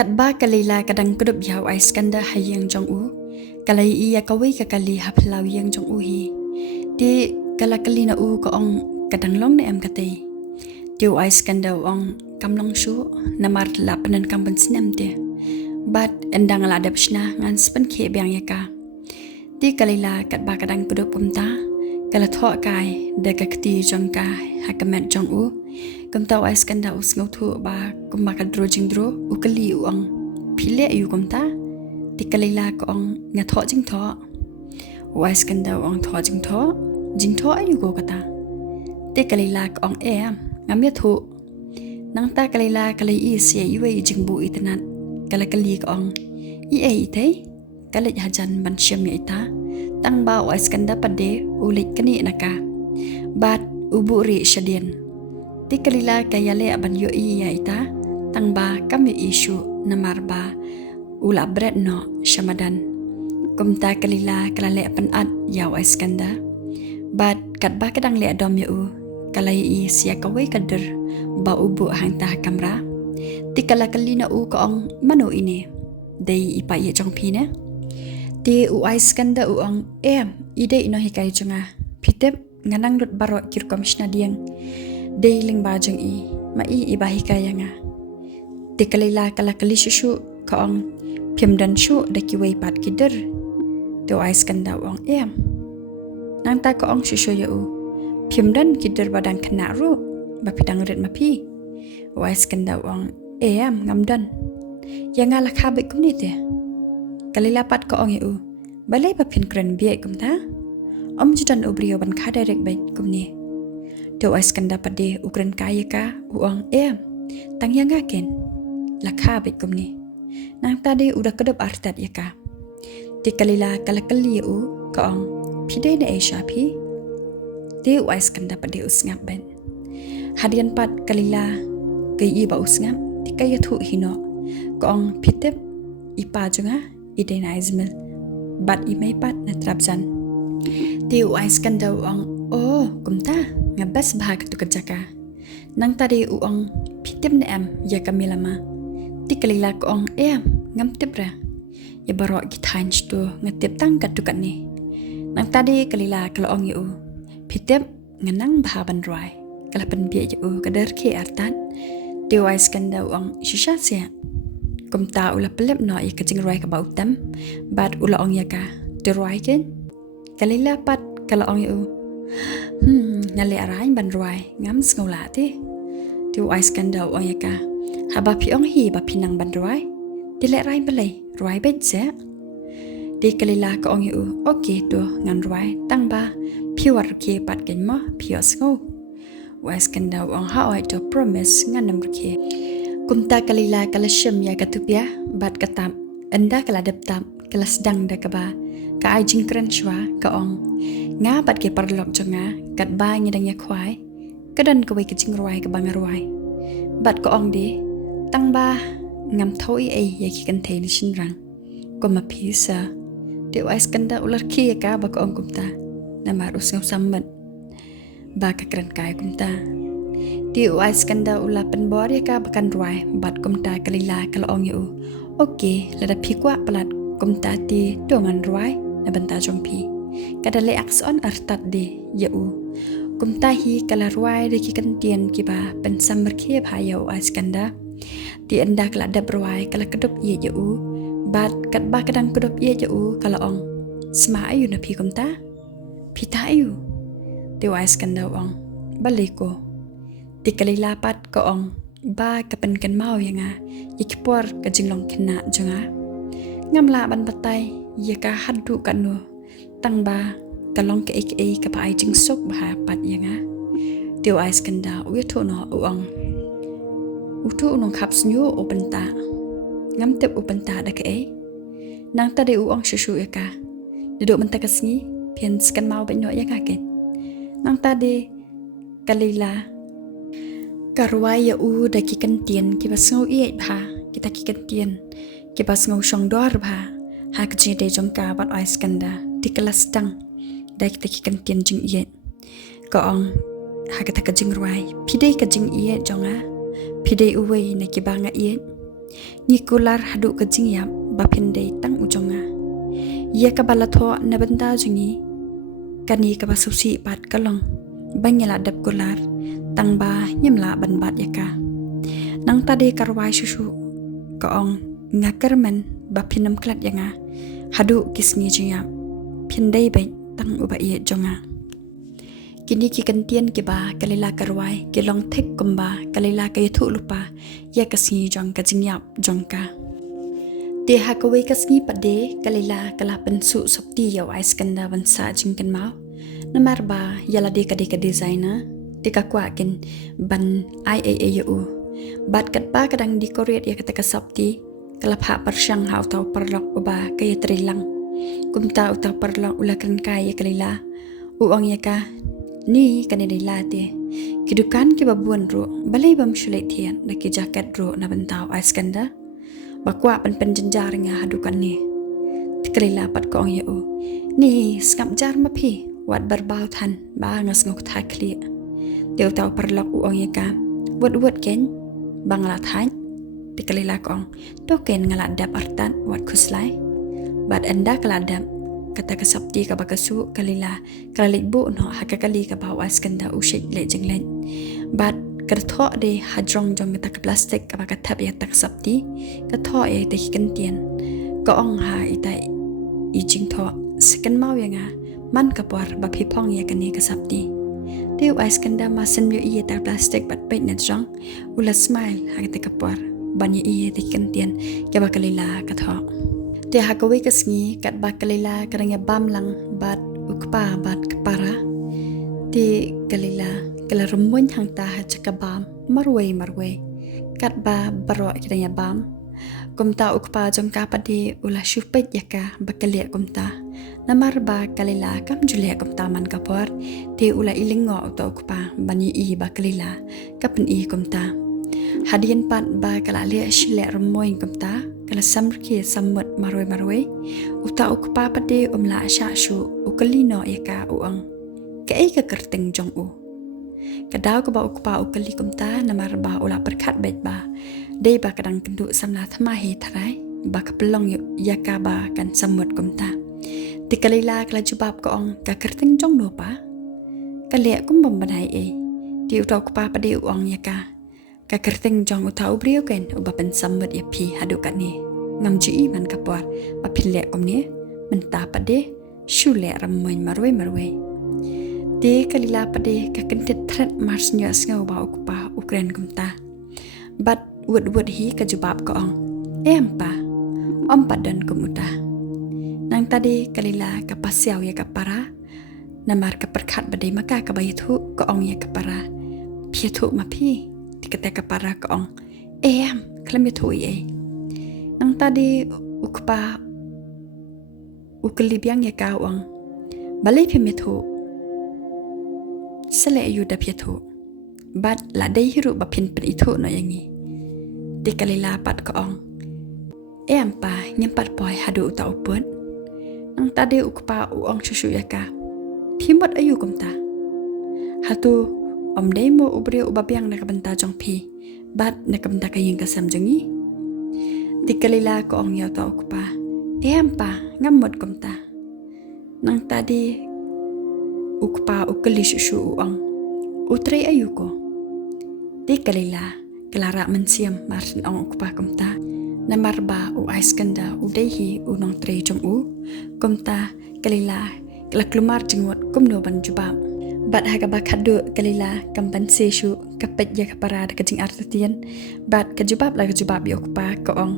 Kat ba kalila kadang kudup yaw ay skanda hayang jong u. Kalay iya kaway kakali haplaw yang jong u hi. Di kalakali na u kaong kadang long na em katay. Di ay skanda ong kamlong shu na marla panan kampan sinam di. But endang ladap shna ngan span ke biang yaka. Di kalila kat ba kadang kudup kumta. Kalathok kai dekakti jong ka hakamet jong u. Kumta ay skanda us ngautu ba kumakal dro jing dro ukali uang pile yu kumta di kalila ko ang ngatho jing tho ay skanda uang tho jing tho ayu go kata di kalila ko ang ngamya thu nang ta kalila kalai i sia yu ai jing bu itanat kalakali ko ang i te kalit hajan ban syam ya ita tang ba ay skanda pade ulit kani naka bat uburi syadien di kalila kaya le aban yo iya ita tangba kami isu namarba ula bread no shamadan kumta kalila kalale apan ad yaw iskanda but kat ba kadang le adom yo kalai i sia kawai kader ba ubu hang ta kamra di kala kalina u kaong mano ini dei ipa ye jong pina di u iskanda u ang ide ino hikai junga pitep nganang dot baro kirkomshna diang Deiling bajang ma ibahi kaya nga. Di kalila kalakali susu kaong pimdan su daki way pat kider. Di ay skanda uang Nang ta kaong susu ya pimdan kider badang kena ru bapidang rit mapi. Ay skanda uang ngamdan. Yang ngalak habik kumnite. Kalila pat kaong ya balay papin kren biay kumta. Judan ubrio ban ka direct bait kumni. Teu ay skanda pade ukren kaya ka uang tang yang aken lakha bait kumni nang tadi udah kedep artat ya ka ti kalila kalakali kaong pide na Asia pi teu ay skanda pade usngap ben hadian pat kalila kai ba usngap ti kaya thu hino kaong pitep ipa junga ide na izmel bat imay pat na trapsan teu ay skanda uang kumta ngabas bahag tu kerjaka nang tadi uang pitip na ya kamilama ti kalila ko ong ngam tibra ya baro gitain sto ngatip tangkat tu ni nang tadi kalila kalau ong yu pitip nganang bahaban roi kalapan biya yu kadar ke artan dewa skanda uang shisha sia kumta ula pelep no ya kajing roi ka bautam bad ula ong ya ka de roi ken kalila pat kalau ong yu ngali arain ban ruai ngam sngula ti ay skanda ong yaka haba pi ong hi ba pinang ban ruai ti le rai balai ruai bet se di kalila ka ong yu okay do ngan ruai tang ba piwar ke pat gen mo pios ngo ay skanda ong ha oi to promise ngan nam ke kumta kalila kala shem ya katupya bat katam anda kala daptam kala sedang da ka ba ka ai jingkran shwa ka ong nga bat ke parlok jonga kat ba ngidang ya khwai kadan ka wai ka jingruai ka bangaruai bat ko ong di tang ba ngam thoi ya ki kan thei ni shinrang ko ma phisa de wai skanda ular ki ka ba ko ong kumta na marus ngam sammat ba ka kran kai kumta di wai skanda ula pen bor ya ka bakan ruai bat kumta kalila kala ong yu okay lada phikwa palat kumta ti dongan ruai na banta jongpi kadale akson artat de yau kumtahi kala ruai de ki kantian ki ba pensam berke bhayau askanda di anda kala dab ruai kala kedup ye yau bat kat ba kadang kedup ye yau kala ong sma ayu na pi kumta pita ayu de askanda ong baliko di kalila pat ko ong ba kapen kan mau yanga ikpor ka jinglong kena jonga ngamla ban batai ye ka haddu kanu tang ba kalong ke ka pa ai jing sok ba pat yanga teu ai skanda u tho no uang utu no khaps nyu openta ngam tep openta da ke nang ta de uang shushu ya ka de do menta kasngi pian skan mau ben no ya ka ke nang ta de kalila karwai ya da ki kan tien ki ba sngo ba kita ki kan tien ki ba sngo shong dor ba ha ka je de jong ka bat ai skanda di kelas tang dai kita ki kan tien jing ko ong ha ka ta ka jing ruai pidei ka jing jonga pidei uwei na ki banga Nikular hadu ke jingyap bapindai tang ujonga. Ia ka balatho na benda jungi kani ka basusi pat kalong banyala dap kular tang ba nyemla ban bat yaka. Nang tadi karwai susu kaong ngakermen bapinam klat yanga hadu kisngi jingyap pindai baik tang uba iya jonga. Kini ki kantian ki ba kalila karwai ki long thek kumba kalila ka yuthu lupa ya kasngi jong ka jingyap jongka. Dia hakawai kasngi pade kalila kala pensu sopti yaw ais kanda bansa jingkan mau. Namar ba yala de ka designer tika kwakin ban IAAU. Bat kat ba kadang di koreat ya kata kasopti kala pha persyang hau tau perlok uba kaya trilang. Kumta utau perlok ulakan kaya kalila. Uang ya ka ni kanila te. Kidukan ki babuan ro balai bam syulit tian daki jaket ro na bentau ais kanda. Bakwa pen jenjar nga hadukan ni. Tikalila pat ko ang yao. Ni skap jar mapi wat berbau tan ba ngas ngok thai kli. Deu tau perlok uang yaka. Wot ken bangla thai. Tikalila ko ang token ngala dap artan wat kuslai. Bat anda kaladap kata kasapti ka bagasu kalila kalalik bu no hakakali ka bawas kanda usyik le jenglen. Bat kerthok de hadrong jong kata ke plastik ka bakatap ya tak sapti kathok ya te kantian ka ong ha itai I jing tho second mau ya nga man ka por ba phipong ya kani ka sapti teu ais kanda ma sen yo I ta plastik bat pet na jong ula smile ha te ka por ban ya I te kantian ya bakalila kathok te hakawi kasngi kat bakalila karanya bam lang bat ukpa bat kapara te kalila kala rumun hang ta ha chakabam marway kat ba baro kiranya bam kumta ukpa jongka padi ula shupet yaka bakalia kumta namar ba kalila kam julia kumta man kapor te ula ilingo uta ukpa bani I bakalila kapen I kumta hadian pat ba kala le shile rumoy kumta kala samrki samut marway uta ukpa padi umla sha shu ukalino yaka uang kai ka kerteng jong u kadau ka ba ukpa ukali kumta namar ba ula perkat bet ba dei ba kadang kenduk samla thamahi tharai ba kapelong yaka ba kan samut kumta tikalila kala jubab ko ong ka kerteng jong no pa kale kum bam banai di uta ukpa padi uang yaka ka kerteng jong uta ubrio ken uba pen samut ya pi hadukat ni ngam ji man kapor ba phile kum ni menta pade shule ramoy marwe de kalila pade ka kentit thret mars nya sngo ba ukpa ukren kumta bat wud hi ka jubab ko ong empa om padan kumuta nang tadi kalila ka pasiaw ya ka para namar ka perkhat bade maka ka bayithu ko ong ya ka para phiathu ma phi tikate ka para ko ong klamithu nang tadi ukpa uklibyang ya ka ong balai phimithu sele ayu da piethu bat la dei hiru ba pin ithu no yangi tikalila pat ko ong empa nyempat poi hadu uta upun nang tadi ukpa uong susu yaka phimot ayu kumta hatu om demo ubri ubabyang na kabanta jong phi bat na kabanta kayeng kasam jongi tikalila ko ong yaw ta ukpa empa ngamot kumta nang tadi ukpa ukali susu uang utray ayuko di kalila kelara mensiam marsin ong ukpa kumta namar ba u ais kanda udehi unong tray jong u kumta kalila kala klumar jingwat kumno ban jubab bat haga ba khadu kalila kampan sesu kapet ya kapara ka jing artian bat ka jubab la ka jubab yo ukpa ko ong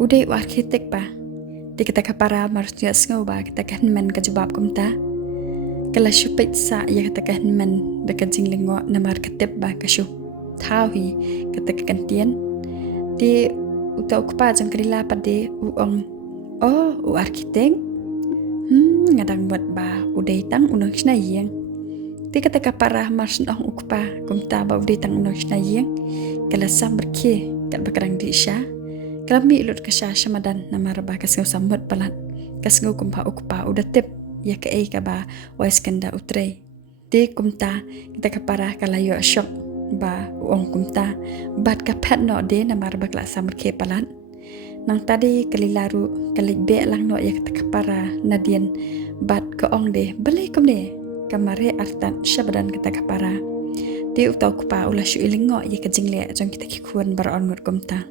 udai u arkitek ba di kita kapara marsnya sngo ba kita kan men ka jubab kumta kala shupet sa ya katakan man dekat jinglingo namar ketep ba kasyu thau hi katakan tian di uta ukpa jang kalila pade uong u arkitek ngadang buat ba udai tang unong sna yeng di kataka para marsin ong ukpa kumta ba udai tang unong sna yeng kala Zabriskie kat bakarang di shah kala mi lut ka shah shamadan namar ba kasngo samut palat kasngo kumpa ukpa udatep ya ka ba wais kanda utray de kumta kita kapara kalayo shop ba uang kumta bat ka pet no de na mar bakla samar ke palan nang tadi kalilaru kalibbe lang no yak takapara nadien bat ka ong de balik kom de kamare artan syabadan kita kapara ti utau kupa ula syu ilingo yak jingle jong kita kikuan bar on ngut kumta